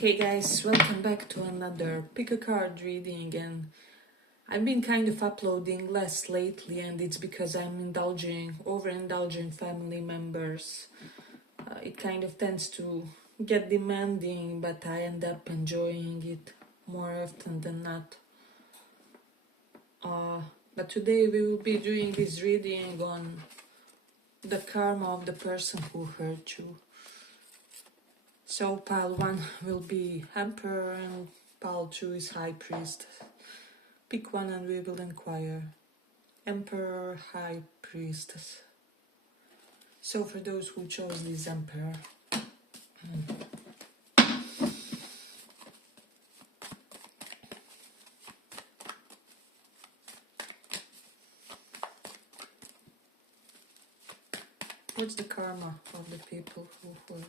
Hey guys, welcome back to another pick a card reading, and I've been kind of uploading less lately, and it's because I'm overindulging family members. It kind of tends to get demanding, but I end up enjoying it more often than not. But today we will be doing this reading on the karma of the person who hurt you. So pile 1 will be Emperor and pile 2 is High Priest. Pick one and we will inquire. Emperor, High Priestess. So for those who chose this Emperor. What's the karma of the people who hurt?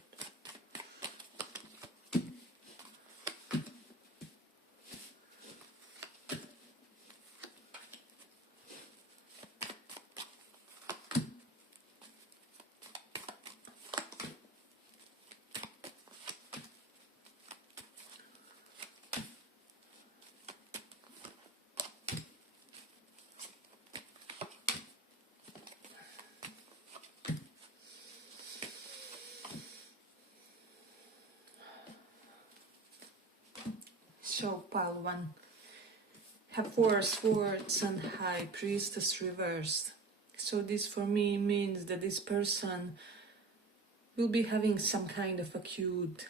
So pile 1 have 4 swords and High Priestess reversed. So this for me means that this person will be having some kind of acute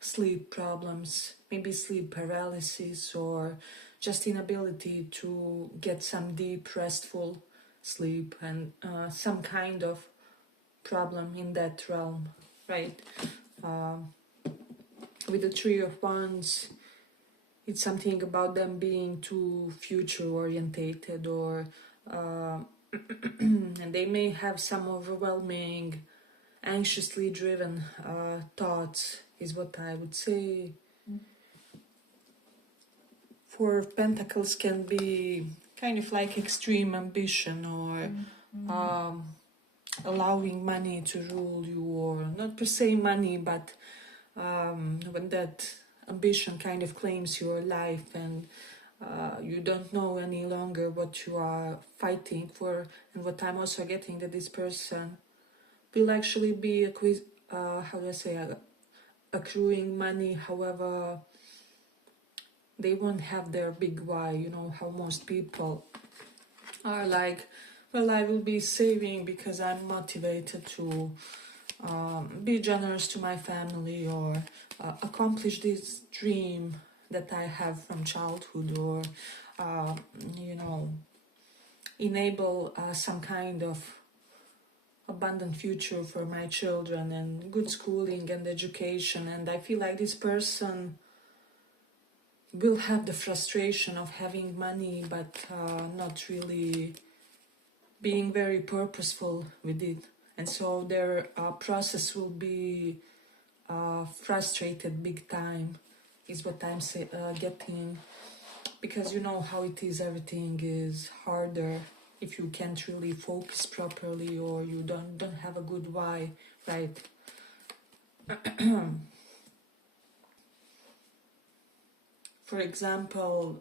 sleep problems, maybe sleep paralysis or just inability to get some deep restful sleep, and some kind of problem in that realm, right? With the Three of Wands, it's something about them being too future orientated, or and they may have some overwhelming, anxiously driven thoughts, is what I would say. Four of Pentacles can be kind of like extreme ambition, or allowing money to rule you, or not per se money, but when that ambition kind of claims your life, and you don't know any longer what you are fighting for. And what I'm also getting, that this person will actually be accruing money. However, they won't have their big why. You know how most people are like, well, I will be saving because I'm motivated to be generous to my family, or accomplish this dream that I have from childhood, or enable some kind of abundant future for my children, and good schooling and education. And I feel like this person will have the frustration of having money, but not really being very purposeful with it. And so their process will be frustrated big time, is what I'm getting. Because you know how it is, everything is harder if you can't really focus properly, or you don't have a good why, right? For example,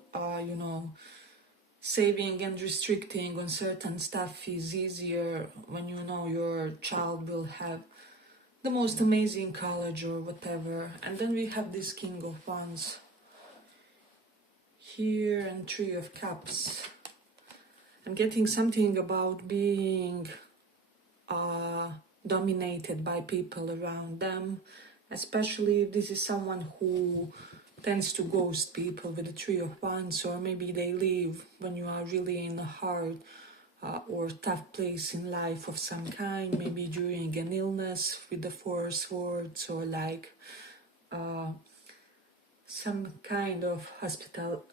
saving and restricting on certain stuff is easier when you know your child will have the most amazing college or whatever. And then we have this King of Wands here and Three of Cups. I'm getting something about being dominated by people around them, especially if this is someone who tends to ghost people with the Three of Wands, or maybe they leave when you are really in a hard or tough place in life of some kind, maybe during an illness with the Four Swords, or like some kind of hospital,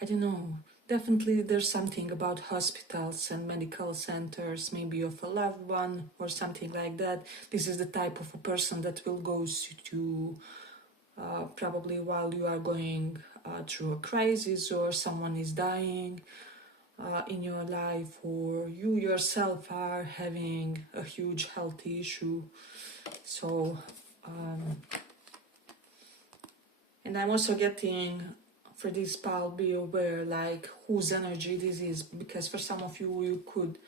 I don't know. Definitely there's something about hospitals and medical centers, maybe of a loved one or something like that. This is the type of a person that will ghost you probably while you are going through a crisis, or someone is dying. in your life, or you yourself are having a huge health issue. So and I'm also getting, for this pile, be aware like whose energy this is, because for some of you, you could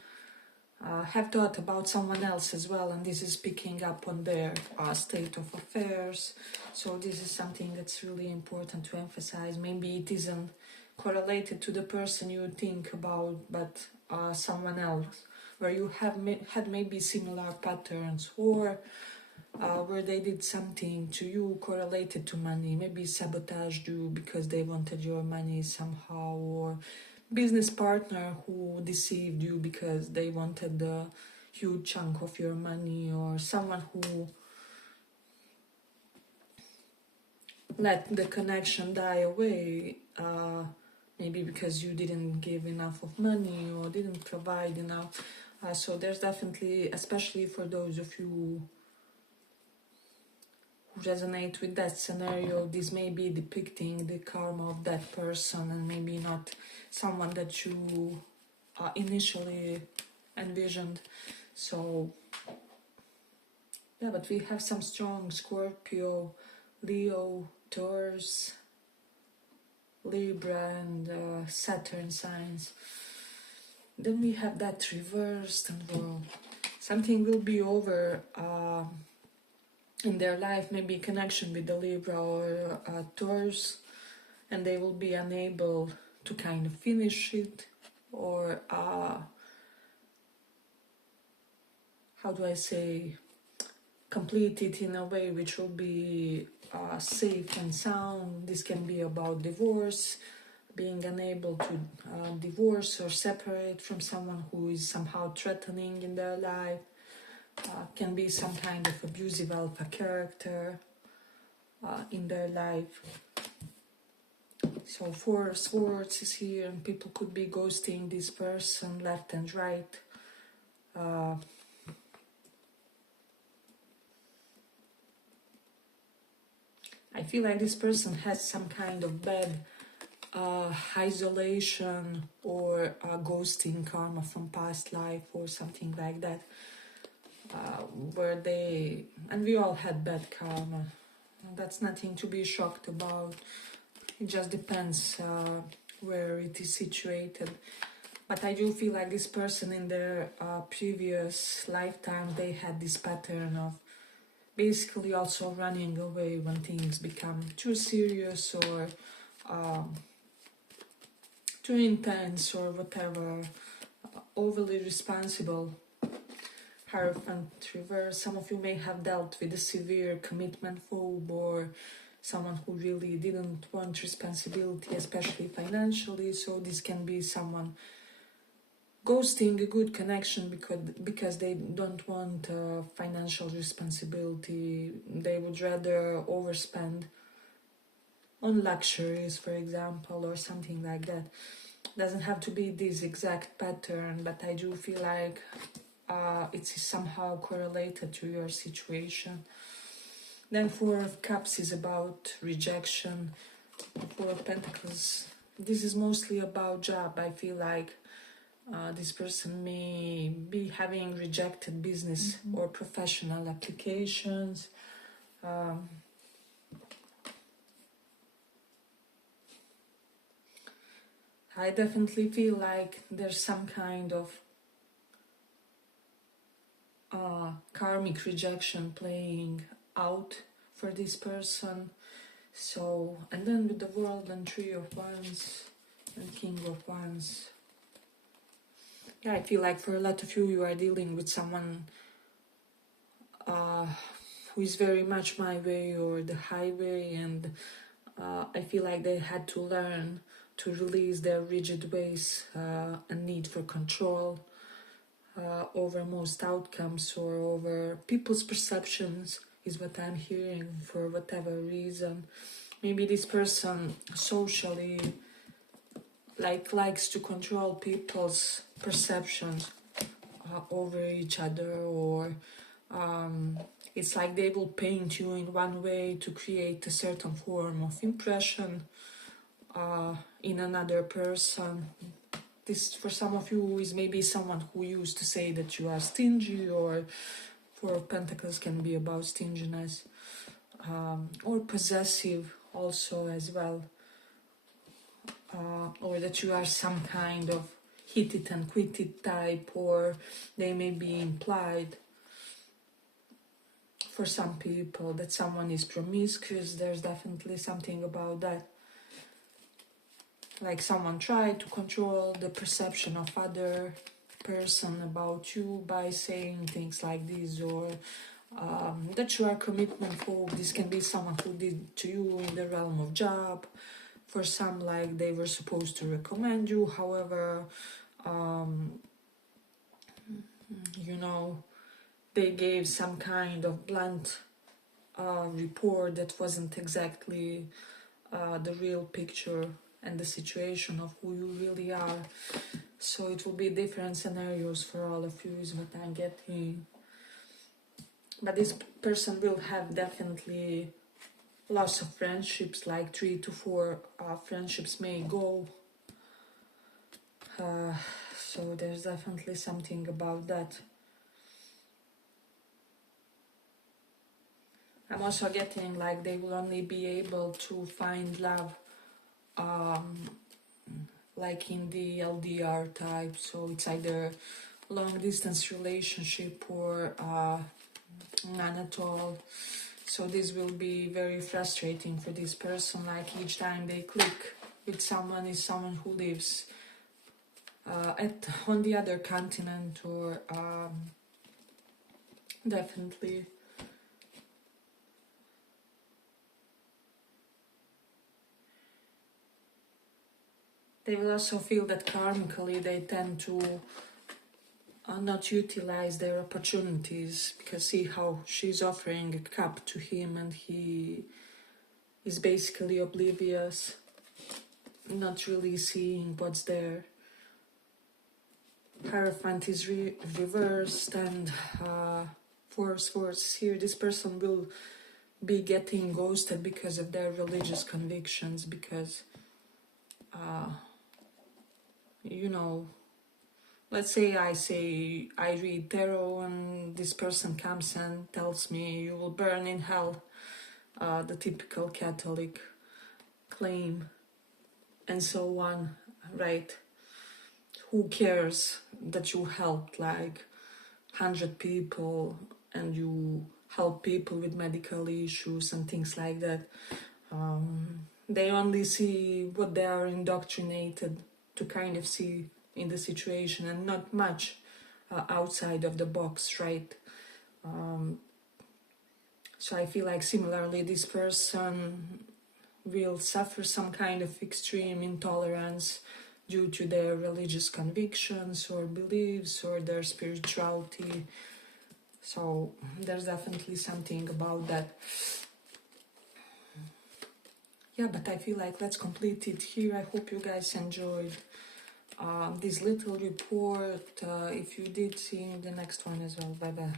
have thought about someone else as well, and this is picking up on their state of affairs. So this is something that's really important to emphasize. Maybe it isn't correlated to the person you think about, but someone else, where you have had maybe similar patterns, or where they did something to you correlated to money, maybe sabotaged you because they wanted your money somehow, or business partner who deceived you because they wanted the huge chunk of your money, or someone who let the connection die away, maybe because you didn't give enough of money or didn't provide enough. So there's definitely, especially for those of you who resonate with that scenario, this may be depicting the karma of that person, and maybe not someone that you initially envisioned. So yeah, but we have some strong Scorpio, Leo, Taurus, Libra, and Saturn signs. Then we have that reversed, and well, something will be over in their life, maybe connection with the Libra or Taurus, and they will be unable to kind of finish it, or how do I say, complete it in a way which will be safe and sound. This can be about divorce, being unable to divorce or separate from someone who is somehow threatening in their life. Can be some kind of abusive alpha character in their life. So 4 of Swords is here, and people could be ghosting this person left and right. I feel like this person has some kind of bad isolation or ghosting karma from past life or something like that, where they, and we all had bad karma. That's nothing to be shocked about. It just depends where it is situated. But I do feel like this person in their previous lifetime, they had this pattern of basically also running away when things become too serious or too intense or whatever, overly responsible. Hierophant reverse. Some of you may have dealt with a severe commitment phobe, or someone who really didn't want responsibility, especially financially. So this can be someone ghosting a good connection because they don't want financial responsibility. They would rather overspend on luxuries, for example, or something like that. Doesn't have to be this exact pattern, but I do feel like it's somehow correlated to your situation. Then 4 of Cups is about rejection. 4 of Pentacles, this is mostly about job. I feel like this person may be having rejected business or professional applications. I definitely feel like there's some kind of karmic rejection playing out for this person. So, and then with the World and 3 of Wands and King of Wands, yeah, I feel like for a lot of you, you are dealing with someone who is very much my way or the highway, and I feel like they had to learn to release their rigid ways and need for control over most outcomes or over people's perceptions, is what I'm hearing, for whatever reason. Maybe this person socially likes to control people's perceptions over each other, or it's like they will paint you in one way to create a certain form of impression in another person. this for some of you is maybe someone who used to say that you are stingy, or for Pentacles can be about stinginess, or possessive also as well, or that you are some kind of hit it and quit it type, or they may be implied for some people that someone is promiscuous. There's definitely something about that. Like someone tried to control the perception of other person about you by saying things like this, or that you are commitment phobe. This can be someone who did to you in the realm of job. For some, like they were supposed to recommend you, however, you know, they gave some kind of blunt report that wasn't exactly the real picture and the situation of who you really are. So it will be different scenarios for all of you is what I'm getting. But this person will have definitely lots of friendships, like 3 to 4 friendships may go. So there's definitely something about that. I'm also getting like they will only be able to find love like in the LDR type, so it's either long distance relationship or none at all. So this will be very frustrating for this person, like each time they click with someone is someone who lives on the other continent, or definitely they will also feel that karmically they tend to not utilize their opportunities, because see how she's offering a cup to him and he is basically oblivious, not really seeing what's there. Hierophant is reversed, and Force words here. This person will be getting ghosted because of their religious convictions, because you know, let's say I read tarot and this person comes and tells me you will burn in hell, the typical Catholic claim and so on, right? Who cares that you helped like 100 people and you help people with medical issues and things like that? They only see what they are indoctrinated to kind of see in the situation, and not much outside of the box, right? So I feel like similarly this person will suffer some kind of extreme intolerance due to their religious convictions or beliefs or their spirituality. So there's definitely something about that. Yeah, but I feel like let's complete it here. I hope you guys enjoyed this little report. If you did, see the next one as well. Bye bye.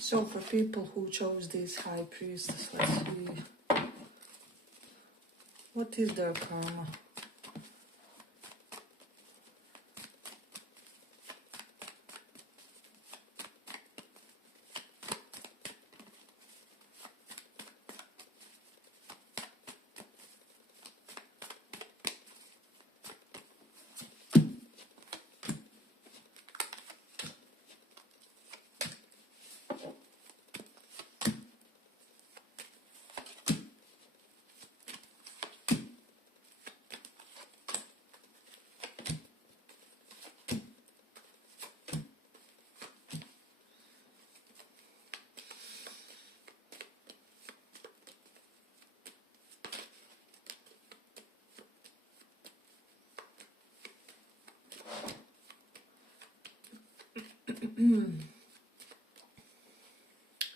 So for people who chose this High Priestess, let's see. What is their karma?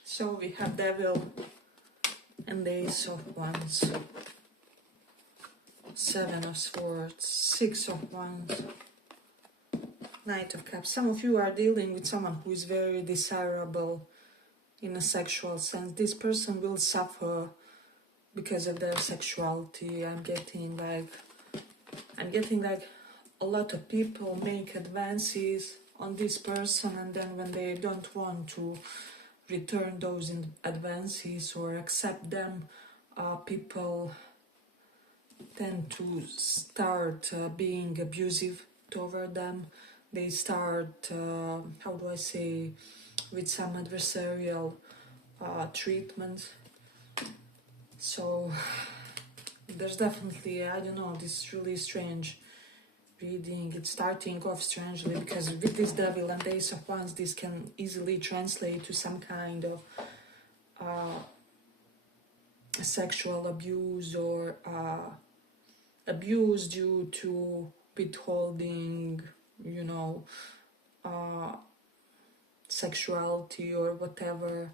So we have Devil and the Ace of Wands, Seven of Swords, Six of Wands, Knight of Cups. Some of you are dealing with someone who is very desirable in a sexual sense. This person will suffer because of their sexuality. I'm getting like a lot of people make advances on this person, and then when they don't want to return those advances or accept them, people tend to start being abusive toward them. They start, how do I say, with some adversarial treatment. So there's definitely, I don't know, this really strange reading. It's starting off strangely because with this Devil and Ace of Wands, this can easily translate to some kind of sexual abuse or abuse due to withholding, you know, sexuality or whatever.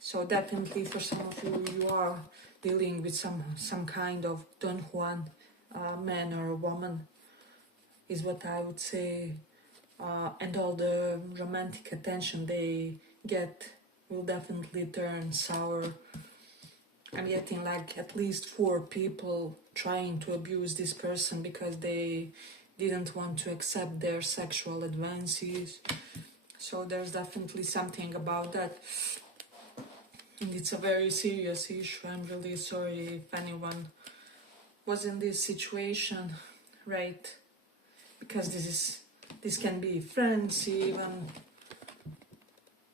So definitely for some of you, you are dealing with some kind of Don Juan man or woman, is what I would say. And all the romantic attention they get will definitely turn sour. I'm getting like at least 4 people trying to abuse this person because they didn't want to accept their sexual advances. So there's definitely something about that. And it's a very serious issue. I'm really sorry if anyone was in this situation, right? Because this can be friends, even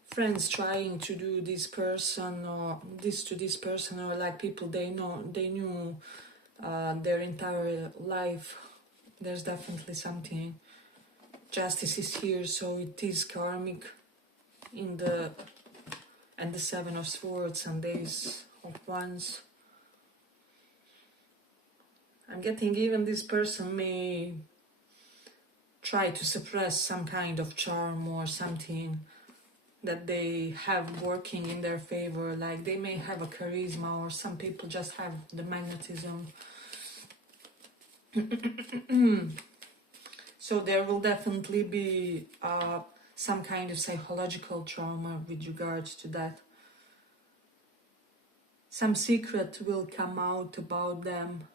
friends trying to do this person or this to this person, or like people they knew their entire life. There's definitely something. Justice is here, so it is karmic in the Seven of Swords and Ace of Wands. I'm getting even this person may try to suppress some kind of charm or something that they have working in their favor, like they may have a charisma, or some people just have the magnetism. So there will definitely be some kind of psychological trauma with regards to that. Some secret will come out about them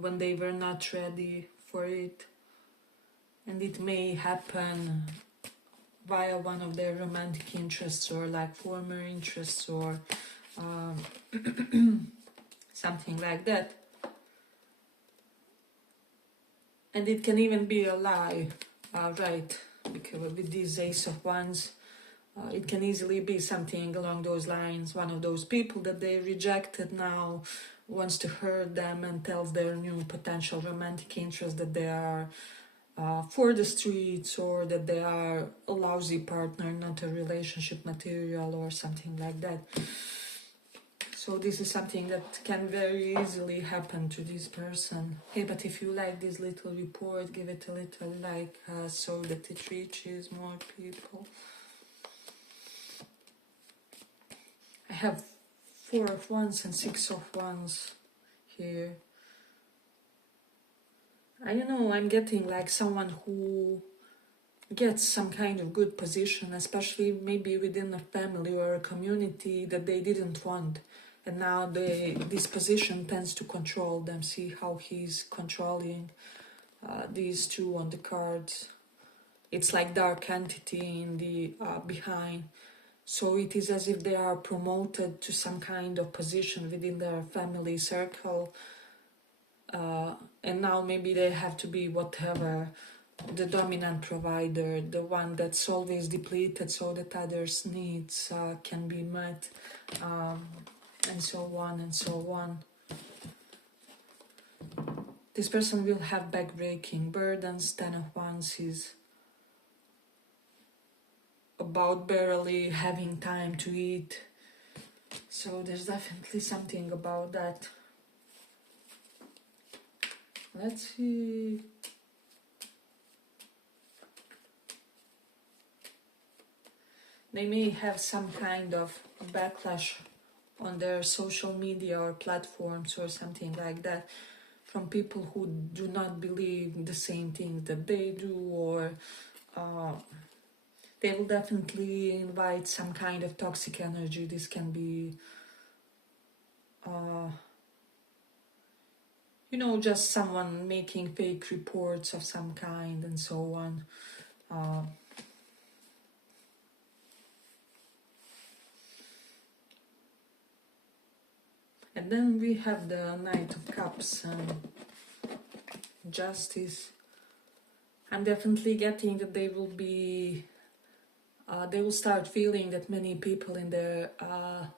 when they were not ready for it, and it may happen via one of their romantic interests or like former interests or something like that. And it can even be a lie, right? Because with this Ace of Wands, it can easily be something along those lines. One of those people that they rejected now wants to hurt them and tells their new potential romantic interest that they are for the streets, or that they are a lousy partner, not a relationship material or something like that. So this is something that can very easily happen to this person. Hey, but if you like this little report, give it a little like so that it reaches more people. I have 4 of Wands and 6 of Wands here. I don't know, I'm getting like someone who gets some kind of good position, especially maybe within a family or a community that they didn't want. And now this position tends to control them. See how he's controlling these two on the cards. It's like dark entity in the behind. So it is as if they are promoted to some kind of position within their family circle. And now maybe they have to be whatever, the dominant provider, the one that's always depleted so that others' needs can be met, and so on and so on. This person will have backbreaking burdens. 10 of Wands is about barely having time to eat. So there's definitely something about that. Let's see. they may have some kind of backlash on their social media or platforms or something like that from people who do not believe the same things that they do, or they will definitely invite some kind of toxic energy. This can be you know, just someone making fake reports of some kind and so on. And then we have the Knight of Cups and Justice. I'm definitely getting that they will be, they will start feeling that many people in their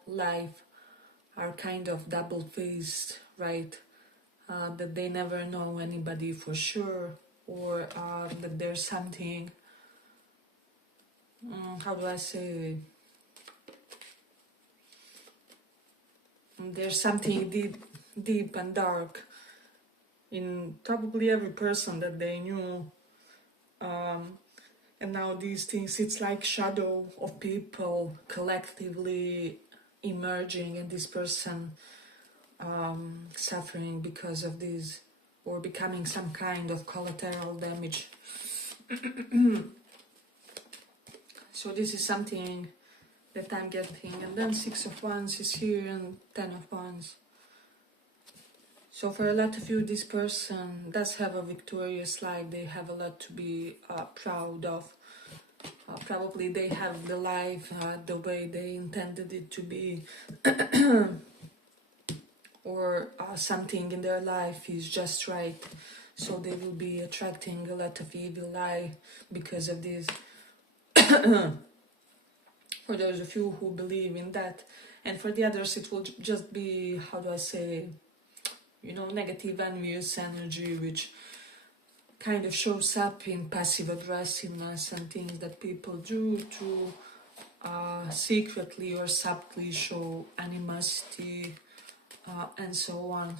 life are kind of double-faced, right? That they never know anybody for sure, or that there's something, how do I say, there's something deep and dark in probably every person that they knew. And now these things, it's like shadow of people collectively emerging, and this person suffering because of this, or becoming some kind of collateral damage. So this is something that I'm getting. And then Six of Wands is here, and Ten of Wands. So for a lot of you, this person does have a victorious life. They have a lot to be proud of. Probably they have the life the way they intended it to be. Or something in their life is just right. So they will be attracting a lot of evil eye because of this. For those of you who believe in that. And for the others, it will just be, how do I say, you know, negative envious energy, which kind of shows up in passive aggressiveness and things that people do to secretly or subtly show animosity and so on.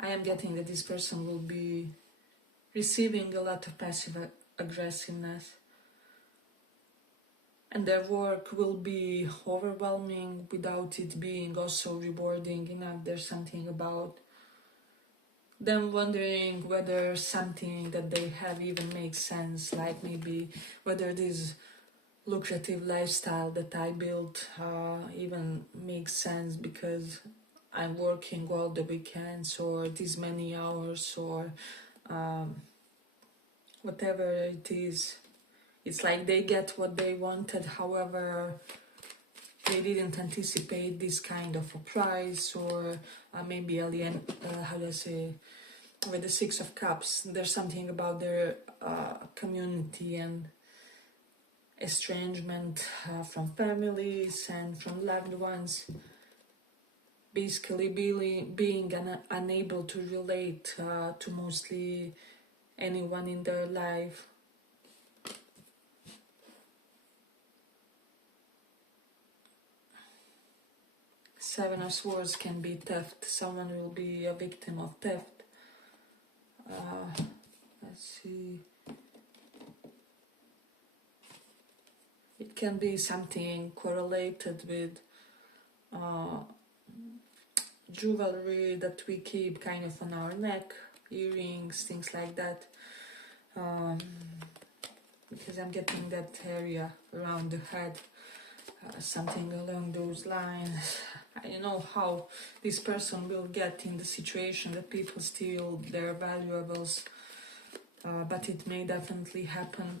I am getting that this person will be receiving a lot of passive aggressiveness, and their work will be overwhelming without it being also rewarding enough. There's something about them wondering whether something that they have even makes sense, like maybe whether this lucrative lifestyle that I built even makes sense, because I'm working all the weekends or these many hours, or whatever it is. It's like they get what they wanted, however they didn't anticipate this kind of a price, or maybe alien, how do I say, with the Six of Cups, there's something about their community and estrangement from families and from loved ones, basically being unable to relate to mostly anyone in their life. Seven of Swords can be theft. Someone will be a victim of theft. Let's see. It can be something correlated with jewelry that we keep kind of on our neck, earrings, things like that. Because I'm getting that area around the head, something along those lines. I don't know how this person will get in the situation that people steal their valuables, but it may definitely happen.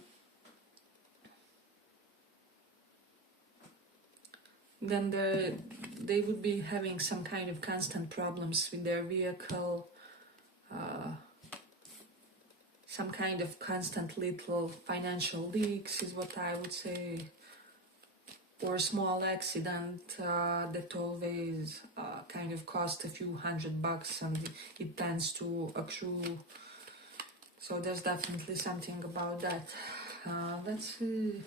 Then they would be having some kind of constant problems with their vehicle, some kind of constant little financial leaks is what I would say, or a small accident that always kind of cost a few $100 and it tends to accrue. So there's definitely something about that. Let's see.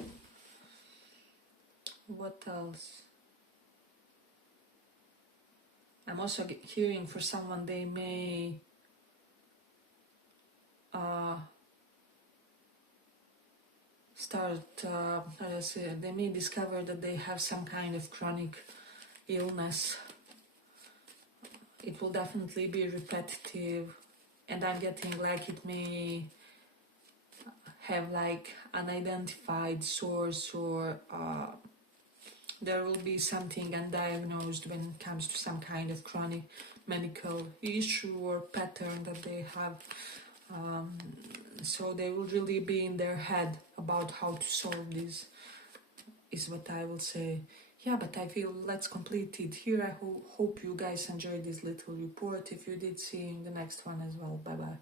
What else? I'm also hearing for someone they may start, how I say, they may discover that they have some kind of chronic illness. It will definitely be repetitive, and I'm getting like it may have like unidentified source, or there will be something undiagnosed when it comes to some kind of chronic medical issue or pattern that they have. So they will really be in their head about how to solve this, is what I will say. Yeah, but I feel let's complete it here. I hope you guys enjoyed this little report. If you did, see you in the next one as well. Bye bye.